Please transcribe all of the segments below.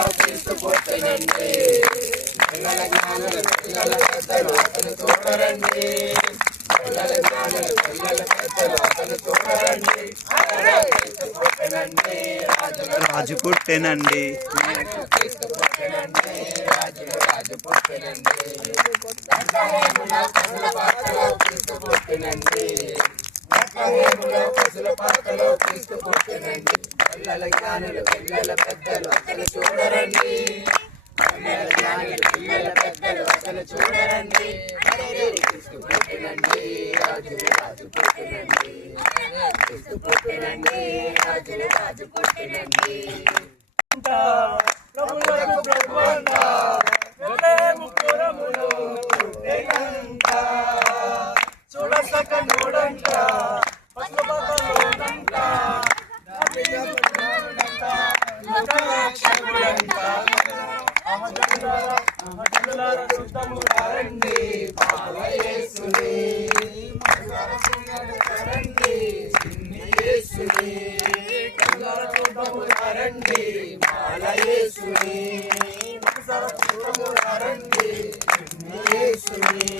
పాటలో పిల్లల పిల్లల పెద్దలు అతను చూడరండి పిల్లల జ్ఞానులు పిల్లల పెద్దలు అతను చూడరండి అతను రాజు పుట్టేనండి. క్రీస్తు పుట్టినండి రాజు పుట్టినండి పశుల పాటలో క్రీస్తు పుట్టినండి పిల్లల జ్ఞానులు పిల్లల పెద్దలు అసలు చూడరండి. పిల్లల జ్ఞానులు పిల్లల పెద్దలు అసలు చూడరండి. పుట్టినండి రాజు రాజు పుట్టినండి. పుట్టినండి రాజుల రాజు పుట్టినండి. ప్రభువులకు చూడసక నోడంట యేసుని కళ్ళర రండి బాలయేసుని మనసర చూడము రండి యేసుని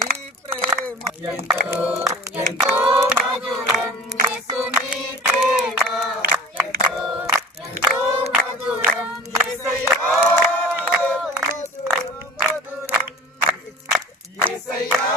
ఈ ప్రేమ ఎంతో ఎంతో మధురం యేసుని ప్రేమ ఎంతో ఎంతో మధురం యేసయ్యా మధురం మధురం. యేసయ్యా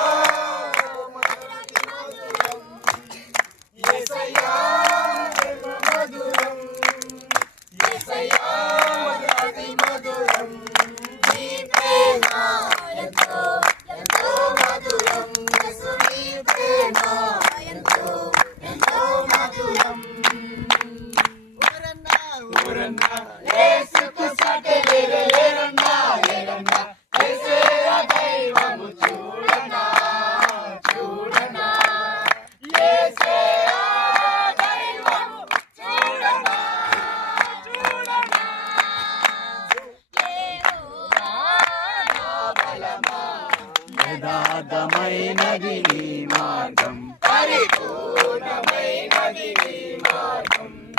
యథార్థమైనది నీ మార్గం. పరిపూర్ణమైనది నీ మార్గం.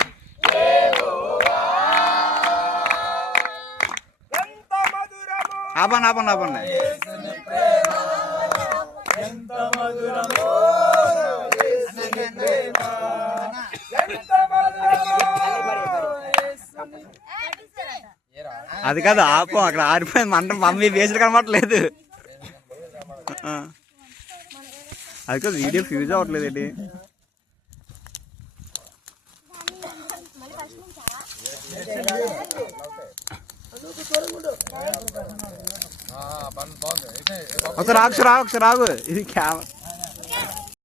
ఎంత మధురము. ఆపండి ఆపండి ఆపండి. ఎంత మధురము. యేసుని ప్రేమ. ఎంత మధురము. యేసుని. అది కాదు ఆపం. అక్కడ ఆరిపోయింది మంట మమ్మీ వేసులు కనబడట్లేదు. ఆ. అది కాదు వీడియో ఫ్యూజ్ అవ్వట్లేదు ఏంటి? ఒకసారి రాక్ష రాక్ష రాగు. ఇది కెమెరా